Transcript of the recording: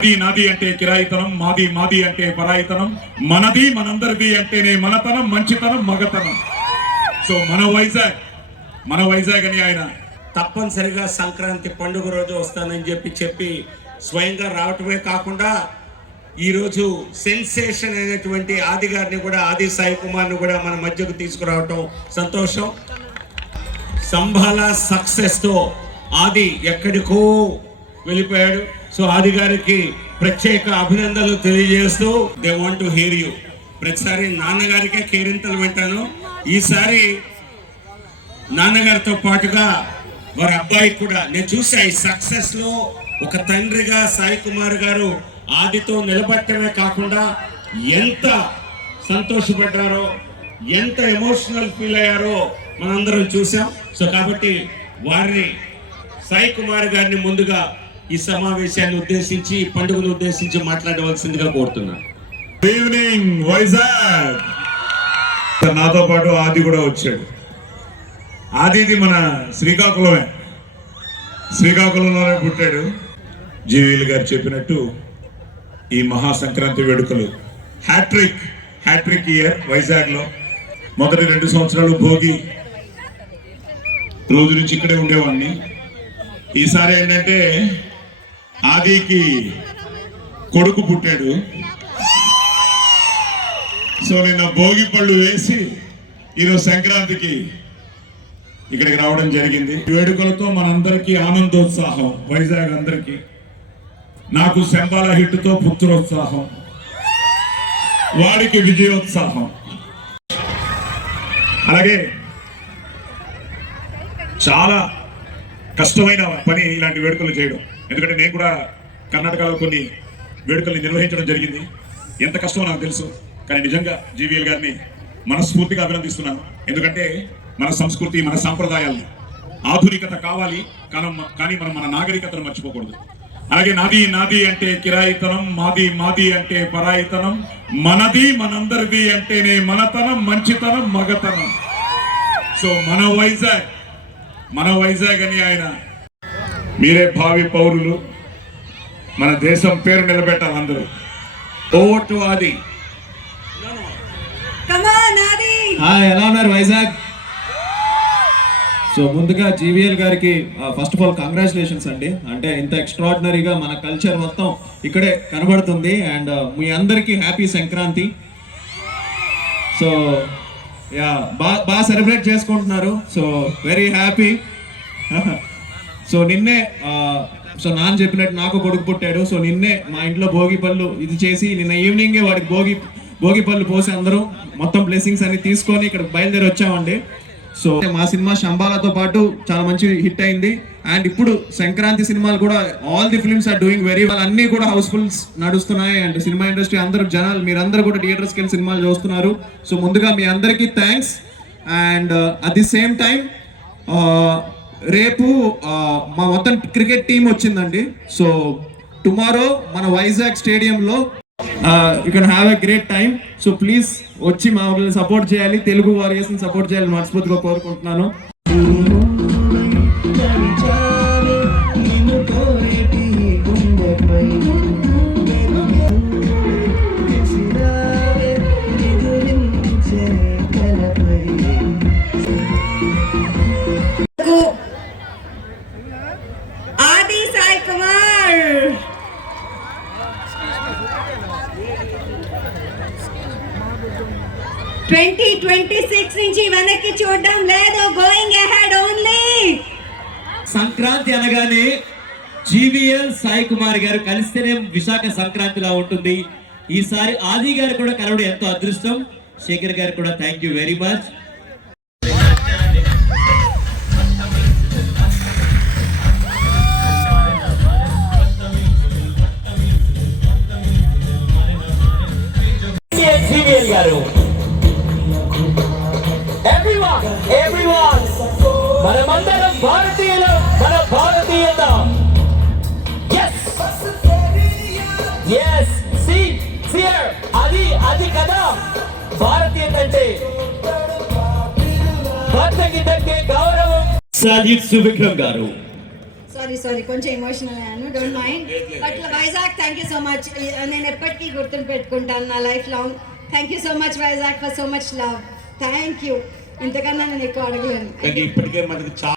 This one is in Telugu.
నాది నాది అంటే కిరాయితనం మాది మాది అంటే పరాయితనం మనది మనందరిది అంటేనే మనతనం మంచితనం మగతనం. సో మన వైజాగ్ మన వైజాగ్ అని ఆయన తప్పనిసరిగా సంక్రాంతి పండుగ రోజు వస్తానని చెప్పి చెప్పి స్వయంగా రావటమే కాకుండా ఈరోజు సెన్సేషన్ అయినటువంటి ఆది గారిని కూడా ఆది సాయి కుమార్ని కూడా మన మధ్యకు తీసుకురావటం సంతోషం. సంభాల సక్సెస్తో ఆది ఎక్కడికో వెళ్ళిపోయాడు. సో ఆది గారికి ప్రత్యేక అభినందనలు తెలియజేస్తూ they want to hear you. ప్రతిసారి నాన్నగారికే కేరింతలు పెట్టాను. ఈసారి నాన్నగారితో పాటుగా వారి అబ్బాయికి కూడా నేను చూసా ఈ సక్సెస్లో ఒక తండ్రిగా సాయి కుమార్ గారు ఆదితో నిలబట్టమే కాకుండా ఎంత సంతోషపడ్డారో ఎంత ఎమోషనల్ ఫీల్ అయ్యారో మనందరం చూసాం సో కాబట్టి వారిని సాయి కుమార్ గారిని ముందుగా ఈ సమావేశాన్ని ఉద్దేశించి పండుగను ఉద్దేశించి మాట్లాడవలసిందిగా కోరుతున్నాను ఈవినింగ్ వైజాగ్. నాతో పాటు ఆది కూడా వచ్చాడు. ఆదిది మన శ్రీకాకుళమే. శ్రీకాకుళంలోనే పుట్టాడు. జీవీలు గారు చెప్పినట్టు ఈ మహా సంక్రాంతి వేడుకలు హ్యాట్రిక్ హ్యాట్రిక్ ఇయర్ వైజాగ్లో. మొదటి రెండు సంవత్సరాలు భోగి. రోజు నుంచి ఇక్కడే ఉండేవాడిని. ఈసారి ఏంటంటే ఆదికి కొడుకు పుట్టాడు. సో నిన్న భోగి పళ్ళు వేసి ఈరోజు సంక్రాంతికి ఇక్కడికి రావడం జరిగింది. ఈ వేడుకలతో మనందరికీ ఆనందోత్సాహం వైజాగ్ అందరికీ. నాకు శంబాల హిట్తో పుత్రోత్సాహం. వాడికి విజయోత్సాహం. అలాగే చాలా కష్టమైన పని ఇలాంటి వేడుకలు చేయడం. ఎందుకంటే నేను కూడా కర్ణాటకలో కొన్ని వేడుకల్ని నిర్వహించడం జరిగింది. ఎంత కష్టమో నాకు తెలుసు. కానీ నిజంగా జీవీఎల్ గారిని మనస్ఫూర్తిగా అభినందిస్తున్నాను. ఎందుకంటే మన సంస్కృతి మన సాంప్రదాయాలు ఆధునికత కావాలి. కానీ కానీ మనం మన నాగరికతను మర్చిపోకూడదు. అలాగే నాది నాది అంటే కిరాయితనం మాది మాది అంటే పరాయితనం మనది మనందరిది అంటేనే మనతనం మంచితనం మగతనం. సో మన వైజాగ్ మన వైజాగ్ అని ఆయన. మీరే భావి పౌరులు. మన దేశం పేరు నిలబెట్టాలి అందరూ. ఓటు ఆది. ఎలా ఉన్నారు వైజాగ్? సో ముందుగా జీవీఎల్ గారికి ఫస్ట్ ఆఫ్ ఆల్ కంగ్రాచులేషన్స్ అండి. అంటే ఇంత ఎక్స్ట్రాడినరీగా మన కల్చర్ మొత్తం ఇక్కడే కనబడుతుంది. అండ్ మీ అందరికీ హ్యాపీ సంక్రాంతి. సో యా బాగా బాగా సెలబ్రేట్ చేసుకుంటున్నారు. సో వెరీ హ్యాపీ సో నిన్నే సో నాన్న చెప్పినట్టు నాకు కొడుకు పుట్టాడు. సో నిన్నే మా ఇంట్లో భోగి పళ్ళు ఇది చేసి నిన్న ఈవినింగే వాడికి భోగి భోగి పళ్ళు పోసి అందరూ మొత్తం బ్లెస్సింగ్స్ అన్ని తీసుకొని ఇక్కడ బయలుదేరి వచ్చామండి. సో మా సినిమా శంబాలతో పాటు చాలా మంచి హిట్ అయింది. అండ్ ఇప్పుడు సంక్రాంతి సినిమాలు కూడా all the films are doing very well అన్ని కూడా హౌస్ఫుల్స్ నడుస్తున్నాయి. అండ్ సినిమా ఇండస్ట్రీ అందరూ జనాలు మీరందరూ కూడా థియేటర్స్కి వెళ్ళి సినిమాలు చూస్తున్నారు. సో ముందుగా మీ అందరికీ thanks and at the same time రేపు uh, మా మొత్తం క్రికెట్ టీం వచ్చిందండి. సో టుమారో మన వైజాగ్ స్టేడియంలో you can have a great time so please వచ్చి మా వాళ్ళని సపోర్ట్ చేయాలి. తెలుగు వారియర్స్ని సపోర్ట్ చేయాలని మనస్ఫూర్తిగా కోరుకుంటున్నాను. ట్వంటీ ట్వంటీ సిక్స్ నుంచి వెనక్కి చూడడం లేదు. గోయింగ్ అహెడ్ ఓన్లీ సంక్రాంతి అనగానే జీవీఎల్ సాయి కుమార్ గారు కలిస్తేనే విశాఖ సంక్రాంతిలా ఉంటుంది. ఈసారి ఆది గారు కూడా కలవడం ఎంతో అదృష్టం. శేఖర్ గారు కూడా thank you very much GVL గారు ఎవ్రీవన్ ఎవ్రీవన్ మనమందరం భారతీయులు మన భారతీయత. ఎస్ ఎస్ సి సియర్ అది అది కదా. భారతీయత అంటే భర్తకి తగ్గే గౌరవం. సాజిద్ సువిక్రమ్ గారు. సారీ సారీ కొంచెం ఎమోషనల్ అయ్యాను don't mind but Vizag thank you so much నేను ఎప్పటికీ గుర్తులు పెట్టుకుంటాను నా life long thank you so much Vizag for so much love thank you ఇంతకన్నా నేను ఎక్కువ అడగలేను. ఇప్పటికే మనకి చాలా